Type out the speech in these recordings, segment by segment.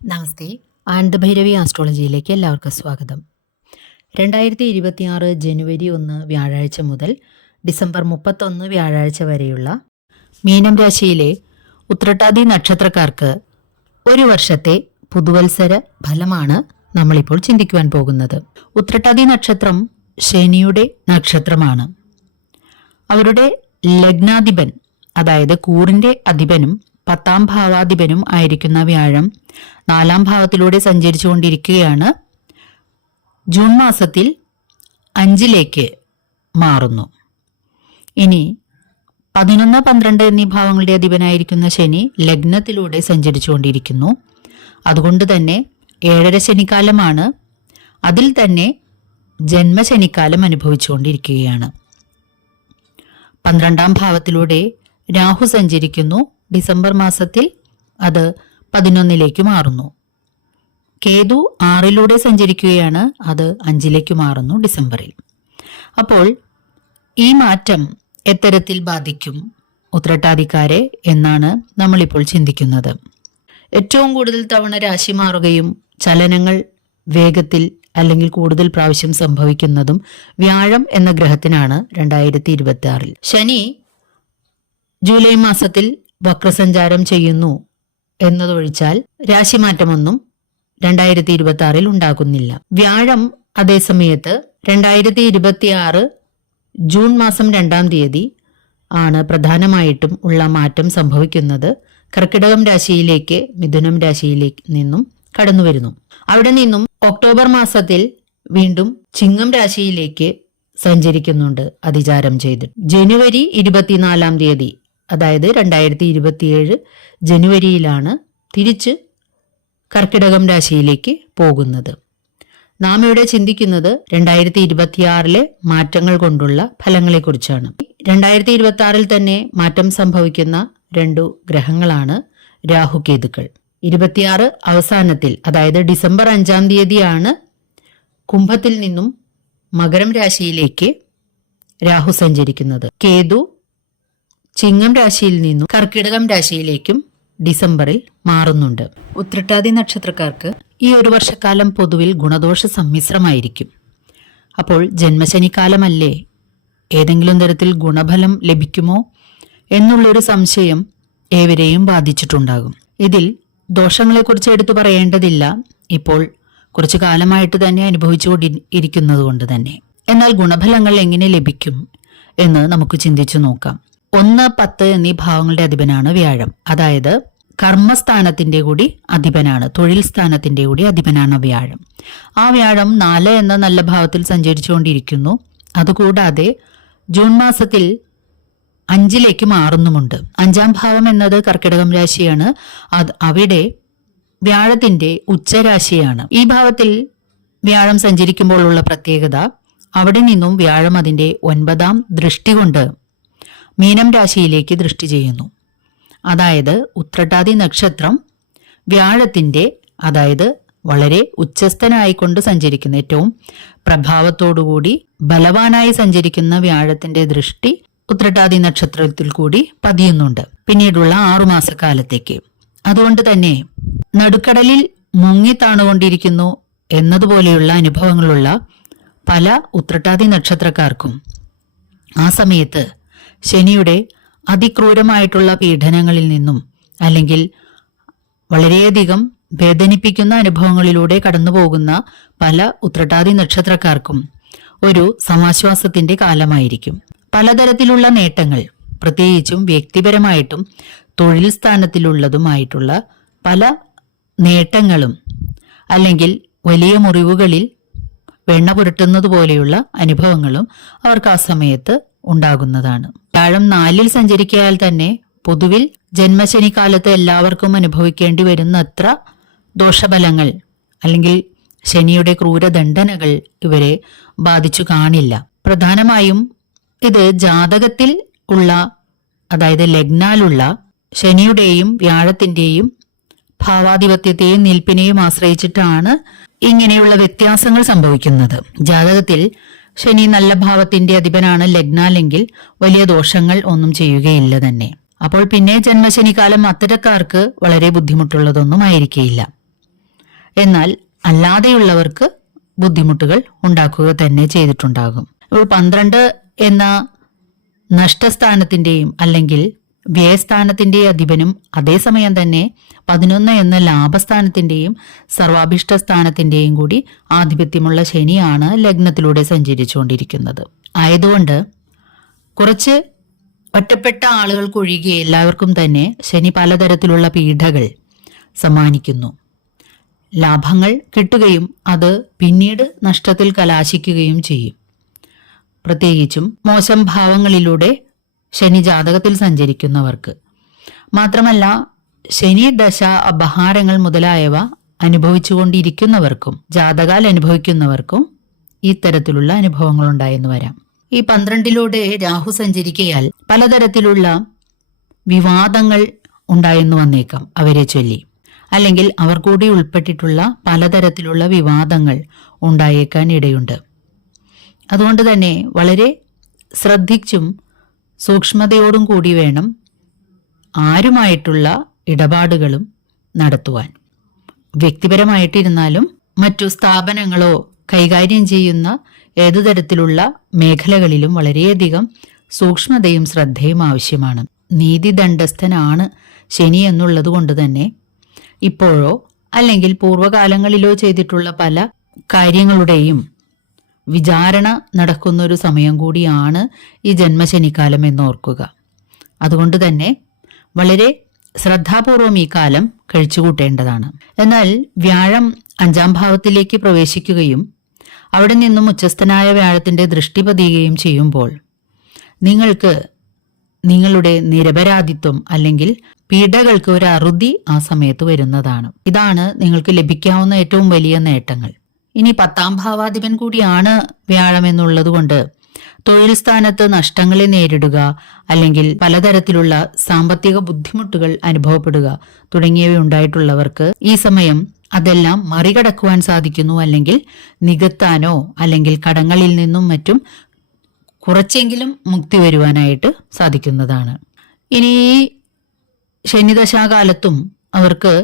നമസ്തേ. ആനന്ദഭൈരവി ആസ്ട്രോളജിയിലേക്ക് എല്ലാവർക്കും സ്വാഗതം. 2026 ജനുവരി 1 വ്യാഴാഴ്ച മുതൽ ഡിസംബർ 31 വ്യാഴാഴ്ച വരെയുള്ള മീനം രാശിയിലെ ഉത്രട്ടാതി നക്ഷത്രക്കാർക്ക് ഒരു വർഷത്തെ പുതുവത്സര ഫലമാണ് നമ്മളിപ്പോൾ ചിന്തിക്കുവാൻ പോകുന്നത്. ഉത്രട്ടാതി നക്ഷത്രം ശനിയുടെ നക്ഷത്രമാണ്. അവരുടെ ലഗ്നാധിപൻ, അതായത് കൂറിന്റെ അധിപനും 10ാം ഭാവാധിപനും ആയിരിക്കുന്ന വ്യാഴം 4ാം ഭാവത്തിലൂടെ സഞ്ചരിച്ചുകൊണ്ടിരിക്കുകയാണ്. ജൂൺ മാസത്തിൽ 5ലേക്ക് മാറുന്നു. ഇനി 11, 12 എന്നീ ഭാവങ്ങളുടെ അധിപനായിരിക്കുന്ന ശനി ലഗ്നത്തിലൂടെ സഞ്ചരിച്ചുകൊണ്ടിരിക്കുന്നു. അതുകൊണ്ട് തന്നെ 7.5 ശനിക്കാലമാണ്. അതിൽ തന്നെ ജന്മശനിക്കാലം അനുഭവിച്ചുകൊണ്ടിരിക്കുകയാണ്. 12ാം ഭാവത്തിലൂടെ രാഹു സഞ്ചരിക്കുന്നു. ഡിസംബർ മാസത്തിൽ അത് 11ലേക്ക് മാറുന്നു. കേതു 6ലൂടെ സഞ്ചരിക്കുകയാണ്. അത് 5ലേക്ക് മാറുന്നു ഡിസംബറിൽ. അപ്പോൾ ഈ മാറ്റം എത്തരത്തിൽ ബാധിക്കും ഉത്രട്ടാതിക്കാരെ എന്നാണ് നമ്മളിപ്പോൾ ചിന്തിക്കുന്നത്. ഏറ്റവും കൂടുതൽ തവണ രാശി മാറുകയും ചലനങ്ങൾ വേഗത്തിൽ അല്ലെങ്കിൽ കൂടുതൽ പ്രാവശ്യം സംഭവിക്കുന്നതും വ്യാഴം എന്ന ഗ്രഹത്തിനാണ് 2026. ശനി ജൂലൈ മാസത്തിൽ വക്രസഞ്ചാരം ചെയ്യുന്നു എന്നതൊഴിച്ചാൽ രാശിമാറ്റമൊന്നും 2026 ഉണ്ടാകുന്നില്ല. വ്യാഴം അതേസമയത്ത് 2026 ജൂൺ മാസം 2-ാം തീയതി ആണ് പ്രധാനമായിട്ടും ഉള്ള മാറ്റം സംഭവിക്കുന്നത്. കർക്കിടകം രാശിയിലേക്ക് മിഥുനം രാശിയിലേക്ക് നിന്നും കടന്നു വരുന്നു. അവിടെ നിന്നും ഒക്ടോബർ മാസത്തിൽ വീണ്ടും ചിങ്ങം രാശിയിലേക്ക് സഞ്ചരിക്കുന്നുണ്ട് അതിചാരം ചെയ്ത്. ജനുവരി 24-ാം തീയതി, അതായത് 2027 ജനുവരിയിലാണ് തിരിച്ച് കർക്കിടകം രാശിയിലേക്ക് പോകുന്നത്. നാം ഇവിടെ ചിന്തിക്കുന്നത് 2026 മാറ്റങ്ങൾ കൊണ്ടുള്ള ഫലങ്ങളെക്കുറിച്ചാണ്. 2026 തന്നെ മാറ്റം സംഭവിക്കുന്ന 2 ഗ്രഹങ്ങളാണ് രാഹുകേതുക്കൾ. 26 അവസാനത്തിൽ, അതായത് ഡിസംബർ 5-ാം തീയതിയാണ് കുംഭത്തിൽ നിന്നും മകരം രാശിയിലേക്ക് രാഹു സഞ്ചരിക്കുന്നത്. കേതു ചിങ്ങം രാശിയിൽ നിന്നും കർക്കിടകം രാശിയിലേക്കും ഡിസംബറിൽ മാറുന്നുണ്ട്. ഉത്രട്ടാതി നക്ഷത്രക്കാർക്ക് ഈ ഒരു വർഷക്കാലം പൊതുവിൽ ഗുണദോഷ സമ്മിശ്രമായിരിക്കും. അപ്പോൾ ജന്മശനിക്കാലമല്ലേ, ഏതെങ്കിലും തരത്തിൽ ഗുണഫലം ലഭിക്കുമോ എന്നുള്ളൊരു സംശയം ഏവരെയും ബാധിച്ചിട്ടുണ്ടാകും. ഇതിൽ ദോഷങ്ങളെക്കുറിച്ച് എടുത്തു പറയേണ്ടതില്ല, ഇപ്പോൾ കുറച്ചു കാലമായിട്ട് തന്നെ അനുഭവിച്ചുകൊണ്ടിരിക്കുന്നത് കൊണ്ട് തന്നെ. എന്നാൽ ഗുണഫലങ്ങൾ എങ്ങനെ ലഭിക്കും എന്ന് നമുക്ക് ചിന്തിച്ചു നോക്കാം. 1, 10 എന്നീ ഭാവങ്ങളുടെ അധിപനാണ് വ്യാഴം. അതായത് കർമ്മസ്ഥാനത്തിന്റെ കൂടി അധിപനാണ്, തൊഴിൽ സ്ഥാനത്തിന്റെ കൂടി അധിപനാണ് വ്യാഴം. ആ വ്യാഴം 4 എന്ന നല്ല ഭാവത്തിൽ സഞ്ചരിച്ചുകൊണ്ടിരിക്കുന്നു. അതുകൂടാതെ ജൂൺ മാസത്തിൽ 5ലേക്ക് മാറുന്നുമുണ്ട്. 5ാം ഭാവം എന്നത് കർക്കിടകം രാശിയാണ്. അവിടെ വ്യാഴത്തിന്റെ ഉച്ചരാശിയാണ്. ഈ ഭാവത്തിൽ വ്യാഴം സഞ്ചരിക്കുമ്പോഴുള്ള പ്രത്യേകത, അവിടെ നിന്നും വ്യാഴം അതിന്റെ 9ാം ദൃഷ്ടി കൊണ്ട് മീനം രാശിയിലേക്ക് ദൃഷ്ടി ചെയ്യുന്നു. അതായത് ഉത്രട്ടാതി നക്ഷത്രം വ്യാഴത്തിന്റെ, അതായത് വളരെ ഉച്ചസ്ഥനായിക്കൊണ്ട് സഞ്ചരിക്കുന്ന, ഏറ്റവും പ്രഭാവത്തോടുകൂടി ബലവാനായി സഞ്ചരിക്കുന്ന വ്യാഴത്തിന്റെ ദൃഷ്ടി ഉത്രട്ടാതി നക്ഷത്രത്തിൽ കൂടി പതിയുന്നുണ്ട് പിന്നീടുള്ള 6 മാസക്കാലത്തേക്ക്. അതുകൊണ്ട് തന്നെ നടുക്കടലിൽ മുങ്ങിത്താണുകൊണ്ടിരിക്കുന്നു എന്നതുപോലെയുള്ള അനുഭവങ്ങളുള്ള പല ഉത്രട്ടാതി നക്ഷത്രക്കാർക്കും ആ സമയത്ത് ശനിയുടെ അതിക്രൂരമായിട്ടുള്ള പീഡനങ്ങളിൽ നിന്നും അല്ലെങ്കിൽ വളരെയധികം വേദനിപ്പിക്കുന്ന അനുഭവങ്ങളിലൂടെ കടന്നുപോകുന്ന പല ഉത്രട്ടാതി നക്ഷത്രക്കാർക്കും ഒരു സമാശ്വാസത്തിന്റെ കാലമായിരിക്കും. പലതരത്തിലുള്ള നേട്ടങ്ങൾ, പ്രത്യേകിച്ചും വ്യക്തിപരമായിട്ടും തൊഴിൽ സ്ഥാനത്തിലുള്ളതുമായിട്ടുള്ള പല നേട്ടങ്ങളും അല്ലെങ്കിൽ വലിയ മുറിവുകളിൽ വെണ്ണ പുരട്ടുന്നത് പോലെയുള്ള അനുഭവങ്ങളും അവർക്ക് ആ സമയത്ത് ഉണ്ടാകുന്നതാണ്. വ്യാഴം 4-ൽ സഞ്ചരിക്കാൽ തന്നെ പൊതുവിൽ ജന്മശനിക്കാലത്ത് എല്ലാവർക്കും അനുഭവിക്കേണ്ടി വരുന്ന അത്ര ദോഷഫലങ്ങൾ അല്ലെങ്കിൽ ശനിയുടെ ക്രൂരദണ്ഡനകൾ ഇവരെ ബാധിച്ചു കാണില്ല. പ്രധാനമായും ഇത് ജാതകത്തിൽ ഉള്ള, അതായത് ലഗ്നാലുള്ള ശനിയുടെയും വ്യാഴത്തിന്റെയും ഭാവാധിപത്യത്തെയും നിൽപ്പിനെയും ആശ്രയിച്ചിട്ടാണ് ഇങ്ങനെയുള്ള വ്യത്യാസങ്ങൾ സംഭവിക്കുന്നത്. ജാതകത്തിൽ ശനി നല്ല ഭാവത്തിന്റെ അധിപനാണ് ലഗ്നാലെങ്കിൽ വലിയ ദോഷങ്ങൾ ഒന്നും ചെയ്യുകയില്ല തന്നെ. അപ്പോൾ പിന്നെ ജന്മശനിക്കാലം അത്തരക്കാർക്ക് വളരെ ബുദ്ധിമുട്ടുള്ളതൊന്നും ആയിരിക്കില്ല. എന്നാൽ അല്ലാതെയുള്ളവർക്ക് ബുദ്ധിമുട്ടുകൾ ഉണ്ടാക്കുക തന്നെ ചെയ്തിട്ടുണ്ടാകും. ഇപ്പോൾ 12 എന്ന നഷ്ടസ്ഥാനത്തിന്റെയും അല്ലെങ്കിൽ വ്യയസ്ഥാനത്തിന്റെയും അധിപനും അതേസമയം തന്നെ 11 എന്ന ലാഭസ്ഥാനത്തിന്റെയും സർവാഭിഷ്ട സ്ഥാനത്തിന്റെയും കൂടി ആധിപത്യമുള്ള ശനിയാണ് ലഗ്നത്തിലൂടെ സഞ്ചരിച്ചുകൊണ്ടിരിക്കുന്നത്. ആയതുകൊണ്ട് കുറച്ച് ഒറ്റപ്പെട്ട ആളുകൾക്കൊഴികെ എല്ലാവർക്കും തന്നെ ശനി പലതരത്തിലുള്ള പീഡകൾ സമ്മാനിക്കുന്നു. ലാഭങ്ങൾ കിട്ടുകയും അത് പിന്നീട് നഷ്ടത്തിൽ കലാശിക്കുകയും ചെയ്യും. പ്രത്യേകിച്ചും മോശം ഭാവങ്ങളിലൂടെ ശനി ജാതകത്തിൽ സഞ്ചരിക്കുന്നവർക്ക്. മാത്രമല്ല ശനി ദശ അപഹാരങ്ങൾ മുതലായവ അനുഭവിച്ചുകൊണ്ടിരിക്കുന്നവർക്കും ജാതകാൽ അനുഭവിക്കുന്നവർക്കും ഇത്തരത്തിലുള്ള അനുഭവങ്ങൾ ഉണ്ടായെന്ന് വരാം. ഈ 12 രാഹു സഞ്ചരിക്കയാൽ പലതരത്തിലുള്ള വിവാദങ്ങൾ ഉണ്ടായെന്ന് വന്നേക്കാം അവരെ ചൊല്ലി, അല്ലെങ്കിൽ അവർ കൂടി ഉൾപ്പെട്ടിട്ടുള്ള പലതരത്തിലുള്ള വിവാദങ്ങൾ ഉണ്ടായേക്കാൻ ഇടയുണ്ട്. അതുകൊണ്ട് തന്നെ വളരെ ശ്രദ്ധിച്ചും സൂക്ഷ്മതയോടും കൂടി വേണം ആരുമായിട്ടുള്ള ഇടപാടുകളും നടത്തുവാൻ. വ്യക്തിപരമായിട്ടിരുന്നാലും മറ്റു സ്ഥാപനങ്ങളോ കൈകാര്യം ചെയ്യുന്ന ഏതു തരത്തിലുള്ള മേഖലകളിലും വളരെയധികം സൂക്ഷ്മതയും ശ്രദ്ധയും ആവശ്യമാണ്. നീതിദണ്ഡസ്ഥനാണ് ശനി എന്നുള്ളത് കൊണ്ട് തന്നെ ഇപ്പോഴോ അല്ലെങ്കിൽ പൂർവ്വകാലങ്ങളിലോ ചെയ്തിട്ടുള്ള പല കാര്യങ്ങളുടെയും വിചാരണ നടക്കുന്ന ഒരു സമയം കൂടിയാണ് ഈ ജന്മശനിക്കാലം എന്നോർക്കുക. അതുകൊണ്ട് തന്നെ വളരെ ശ്രദ്ധാപൂർവം ഈ കാലം കഴിച്ചുകൂട്ടേണ്ടതാണ്. എന്നാൽ വ്യാഴം 5ാം ഭാവത്തിലേക്ക് പ്രവേശിക്കുകയും അവിടെ നിന്നും ഉച്ചസ്ഥനായ വ്യാഴത്തിന്റെ ദൃഷ്ടി പതിയുകയും ചെയ്യുമ്പോൾ നിങ്ങൾക്ക് നിങ്ങളുടെ നിരപരാധിത്വം അല്ലെങ്കിൽ പീഡകൾക്ക് ഒരു അറുതി ആ സമയത്ത് വരുന്നതാണ്. ഇതാണ് നിങ്ങൾക്ക് ലഭിക്കാവുന്ന ഏറ്റവും വലിയ നേട്ടങ്ങൾ. ഇനി 10ാം ഭാവാധിപൻ കൂടിയാണ് വ്യാഴം എന്നുള്ളത് കൊണ്ട് തൊഴിൽ സ്ഥാനത്ത് നഷ്ടങ്ങളെ നേരിടുക, അല്ലെങ്കിൽ പലതരത്തിലുള്ള സാമ്പത്തിക ബുദ്ധിമുട്ടുകൾ അനുഭവപ്പെടുക തുടങ്ങിയവ ഉണ്ടായിട്ടുള്ളവർക്ക് ഈ സമയം അതെല്ലാം മറികടക്കുവാൻ സാധിക്കുന്നു, അല്ലെങ്കിൽ നികത്താനോ അല്ലെങ്കിൽ കടങ്ങളിൽ നിന്നും മറ്റും കുറച്ചെങ്കിലും മുക്തി വരുവാനായിട്ട് സാധിക്കുന്നതാണ്. ഇനി ഈ ശനിദശാകാലത്തും അവർക്ക്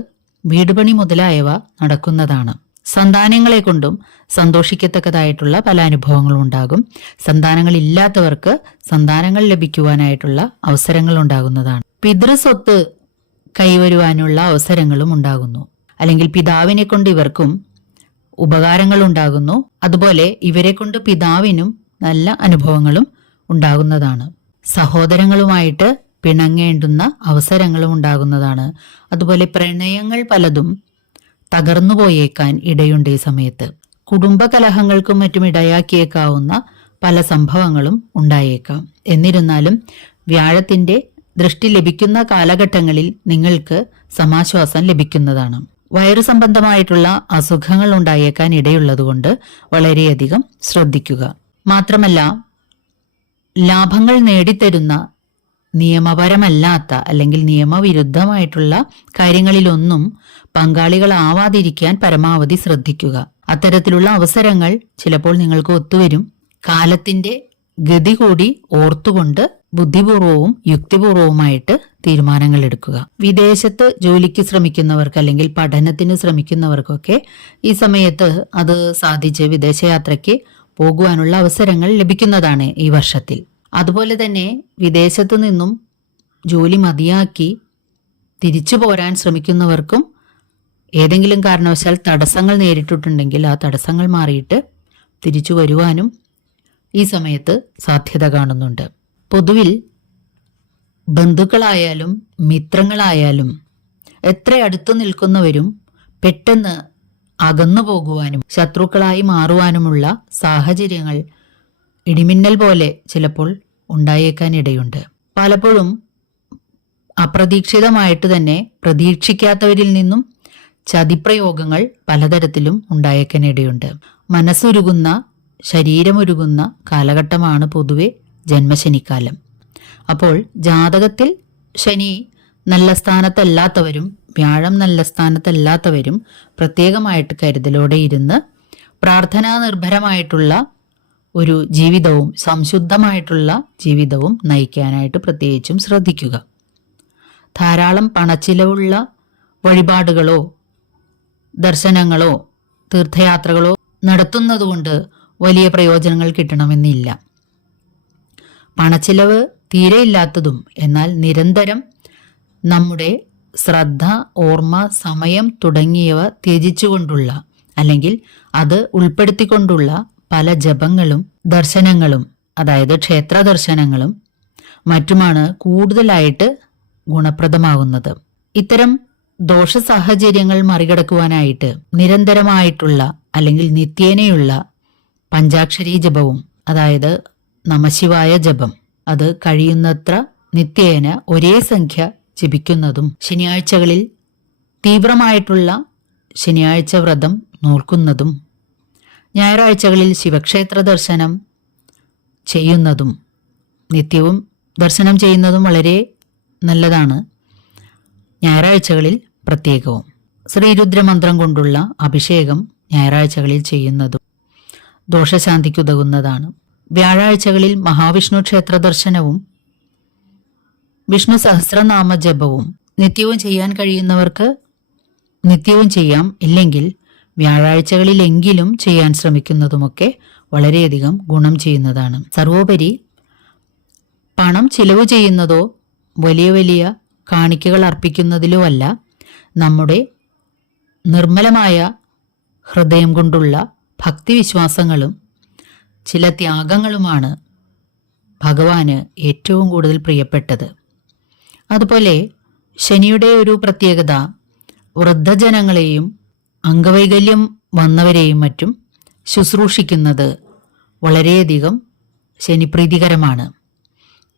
വീടുപണി മുതലായവ നടക്കുന്നതാണ്. സന്താനങ്ങളെ കൊണ്ടും സന്തോഷിക്കത്തക്കതായിട്ടുള്ള പല അനുഭവങ്ങളും ഉണ്ടാകും. സന്താനങ്ങളില്ലാത്തവർക്ക് സന്താനങ്ങൾ ലഭിക്കുവാനായിട്ടുള്ള അവസരങ്ങൾ ഉണ്ടാകുന്നതാണ്. പിതൃസ്വത്ത് കൈവരുവാനുള്ള അവസരങ്ങളും ഉണ്ടാകുന്നു, അല്ലെങ്കിൽ പിതാവിനെ കൊണ്ട് ഇവർക്കും ഉപകാരങ്ങൾ ഉണ്ടാകുന്നു. അതുപോലെ ഇവരെ കൊണ്ട് പിതാവിനും നല്ല അനുഭവങ്ങളും ഉണ്ടാകുന്നതാണ്. സഹോദരങ്ങളുമായിട്ട് പിണങ്ങേണ്ടുന്ന അവസരങ്ങളും ഉണ്ടാകുന്നതാണ്. അതുപോലെ പ്രണയങ്ങൾ പലതും തകർന്നു പോയേക്കാൻ ഇടയുണ്ട്. ഈ സമയത്ത് കുടുംബകലഹങ്ങൾക്കും മറ്റും ഇടയാക്കിയേക്കാവുന്ന പല സംഭവങ്ങളും ഉണ്ടായേക്കാം. എന്നിരുന്നാലും വ്യാഴത്തിന്റെ ദൃഷ്ടി ലഭിക്കുന്ന കാലഘട്ടങ്ങളിൽ നിങ്ങൾക്ക് സമാശ്വാസം ലഭിക്കുന്നതാണ്. വയറു സംബന്ധമായിട്ടുള്ള അസുഖങ്ങൾ ഉണ്ടായേക്കാൻ ഇടയുള്ളതുകൊണ്ട് വളരെയധികം ശ്രദ്ധിക്കുക. മാത്രമല്ല ലാഭങ്ങൾ നേടിത്തരുന്ന നിയമപരമല്ലാത്ത അല്ലെങ്കിൽ നിയമവിരുദ്ധമായിട്ടുള്ള കാര്യങ്ങളിലൊന്നും പങ്കാളികളാവാതിരിക്കാൻ പരമാവധി ശ്രദ്ധിക്കുക. അത്തരത്തിലുള്ള അവസരങ്ങൾ ചിലപ്പോൾ നിങ്ങൾക്ക് ഒത്തുവരും. കാലത്തിന്റെ ഗതി കൂടി ഓർത്തുകൊണ്ട് ബുദ്ധിപൂർവവും യുക്തിപൂർവവുമായിട്ട് തീരുമാനങ്ങൾ എടുക്കുക. വിദേശത്ത് ജോലിക്ക് ശ്രമിക്കുന്നവർക്ക് അല്ലെങ്കിൽ പഠനത്തിന് ശ്രമിക്കുന്നവർക്കൊക്കെ ഈ സമയത്ത് അത് സാധിച്ച് വിദേശയാത്രയ്ക്ക് പോകുവാനുള്ള അവസരങ്ങൾ ലഭിക്കുന്നതാണ് ഈ വർഷത്തിൽ. അതുപോലെ തന്നെ വിദേശത്ത് നിന്നും ജോലി മതിയാക്കി തിരിച്ചു പോരാൻ ശ്രമിക്കുന്നവർക്കും ഏതെങ്കിലും കാരണവശാൽ തടസ്സങ്ങൾ നേരിട്ടിട്ടുണ്ടെങ്കിൽ ആ തടസ്സങ്ങൾ മാറിയിട്ട് തിരിച്ചു വരുവാനും ഈ സമയത്ത് സാധ്യത കാണുന്നുണ്ട്. പൊതുവിൽ ബന്ധുക്കളായാലും മിത്രങ്ങളായാലും എത്ര അടുത്തു നിൽക്കുന്നവരും പെട്ടെന്ന് അകന്നു പോകുവാനും ശത്രുക്കളായി മാറുവാനുമുള്ള സാഹചര്യങ്ങൾ ഇടിമിന്നൽ പോലെ ചിലപ്പോൾ ഉണ്ടായേക്കാൻ ഇടയുണ്ട്. പലപ്പോഴും അപ്രതീക്ഷിതമായിട്ട് തന്നെ പ്രതീക്ഷിക്കാത്തവരിൽ നിന്നും ചതിപ്രയോഗങ്ങൾ പലതരത്തിലും ഉണ്ടായേക്കാൻ ഇടയുണ്ട്. മനസ്സുരുകുന്ന ശരീരമൊരുകുന്ന കാലഘട്ടമാണ് പൊതുവെ ജന്മശനിക്കാലം. അപ്പോൾ ജാതകത്തിൽ ശനി നല്ല സ്ഥാനത്തല്ലാത്തവരും വ്യാഴം നല്ല സ്ഥാനത്തല്ലാത്തവരും പ്രത്യേകമായിട്ട് കരുതലോടെ ഇരുന്ന് പ്രാർത്ഥനാ നിർഭരമായിട്ടുള്ള ഒരു ജീവിതവും സംശുദ്ധമായിട്ടുള്ള ജീവിതവും നയിക്കാനായിട്ട് പ്രത്യേകിച്ചും ശ്രദ്ധിക്കുക. ധാരാളം പണച്ചിലവുള്ള വഴിപാടുകളോ ദർശനങ്ങളോ തീർത്ഥയാത്രകളോ നടത്തുന്നതുകൊണ്ട് വലിയ പ്രയോജനങ്ങൾ കിട്ടണമെന്നില്ല. പണച്ചിലവ് തീരെയില്ലാത്തതും എന്നാൽ നിരന്തരം നമ്മുടെ ശ്രദ്ധ, ഓർമ്മ, സമയം തുടങ്ങിയവ ത്യജിച്ചുകൊണ്ടുള്ള അല്ലെങ്കിൽ അത് ഉൾപ്പെടുത്തിക്കൊണ്ടുള്ള പല ജപങ്ങളും ദർശനങ്ങളും, അതായത് ക്ഷേത്ര ദർശനങ്ങളും മറ്റുമാണ് കൂടുതലായിട്ട് ഗുണപ്രദമാകുന്നത്. ഇത്തരം ദോഷ സാഹചര്യങ്ങൾ മറികടക്കുവാനായിട്ട് നിരന്തരമായിട്ടുള്ള അല്ലെങ്കിൽ നിത്യേനയുള്ള പഞ്ചാക്ഷരി ജപവും, അതായത് നമശിവായ ജപം, അത് കഴിയുന്നത്ര നിത്യേന ഒരേ സംഖ്യ ജപിക്കുന്നതും, ശനിയാഴ്ചകളിൽ തീവ്രമായിട്ടുള്ള ശനിയാഴ്ച വ്രതം നോൽക്കുന്നതും, ഞായറാഴ്ചകളിൽ ശിവക്ഷേത്ര ദർശനം ചെയ്യുന്നതും, നിത്യവും ദർശനം ചെയ്യുന്നതും വളരെ നല്ലതാണ്. ഞായറാഴ്ചകളിൽ പ്രത്യേകവും ശ്രീരുദ്രമന്ത്രം കൊണ്ടുള്ള അഭിഷേകം ഞായറാഴ്ചകളിൽ ചെയ്യുന്നതും ദോഷശാന്തിക്കുതകുന്നതാണ്. വ്യാഴാഴ്ചകളിൽ മഹാവിഷ്ണു ക്ഷേത്ര ദർശനവും വിഷ്ണു സഹസ്രനാമ ജപവും നിത്യവും ചെയ്യാൻ കഴിയുന്നവർക്ക് നിത്യവും ചെയ്യാം. ഇല്ലെങ്കിൽ വ്യാഴാഴ്ചകളിലെങ്കിലും ചെയ്യാൻ ശ്രമിക്കുന്നതുമൊക്കെ വളരെയധികം ഗുണം ചെയ്യുന്നതാണ്. സർവോപരി പണം ചിലവ് ചെയ്യുന്നതോ വലിയ വലിയ കാണിക്കകൾ അർപ്പിക്കുന്നതിലോ അല്ല, നമ്മുടെ നിർമ്മലമായ ഹൃദയം കൊണ്ടുള്ള ഭക്തിവിശ്വാസങ്ങളും ചില ത്യാഗങ്ങളുമാണ് ഭഗവാന് ഏറ്റവും കൂടുതൽ പ്രിയപ്പെട്ടത്. അതുപോലെ ശനിയുടെ ഒരു പ്രത്യേകത വൃദ്ധജനങ്ങളെയും അംഗവൈകല്യം വന്നവരെയും മറ്റും ശുശ്രൂഷിക്കുന്നത് വളരെയധികം ശനിപ്രീതികരമാണ്.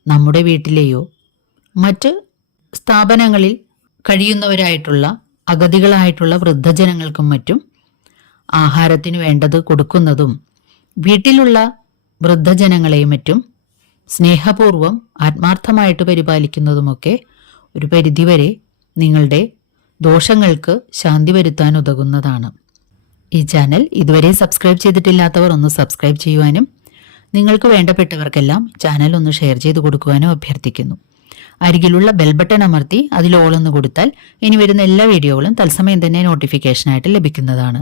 നമ്മുടെ വീട്ടിലെയോ മറ്റ് സ്ഥാപനങ്ങളിൽ കഴിയുന്നവരായിട്ടുള്ള അഗതികളായിട്ടുള്ള വൃദ്ധജനങ്ങൾക്കും മറ്റും ആഹാരത്തിന് വേണ്ടത് കൊടുക്കുന്നതും വീട്ടിലുള്ള വൃദ്ധജനങ്ങളെയും മറ്റും സ്നേഹപൂർവ്വം ആത്മാർത്ഥമായിട്ട് പരിപാലിക്കുന്നതുമൊക്കെ ഒരു പരിധിവരെ നിങ്ങളുടെ ദോഷങ്ങൾക്ക് ശാന്തി വരുത്താൻ ഉതകുന്നതാണ്. ഈ ചാനൽ ഇതുവരെ സബ്സ്ക്രൈബ് ചെയ്തിട്ടില്ലാത്തവർ ഒന്ന് സബ്സ്ക്രൈബ് ചെയ്യുവാനും നിങ്ങൾക്ക് വേണ്ടപ്പെട്ടവർക്കെല്ലാം ചാനൽ ഒന്ന് ഷെയർ ചെയ്ത് കൊടുക്കുവാനും അഭ്യർത്ഥിക്കുന്നു. അരികിലുള്ള ബെൽ ബട്ടൺ അമർത്തി അതിൽ ഓൾ ഒന്ന് കൊടുത്താൽ ഇനി വരുന്ന എല്ലാ വീഡിയോകളും തത്സമയം തന്നെ നോട്ടിഫിക്കേഷനായിട്ട് ലഭിക്കുന്നതാണ്.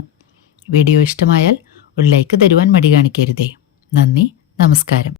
വീഡിയോ ഇഷ്ടമായാൽ ഒരു ലൈക്ക് തരുവാൻ മടി കാണിക്കരുതേ. നന്ദി, നമസ്കാരം.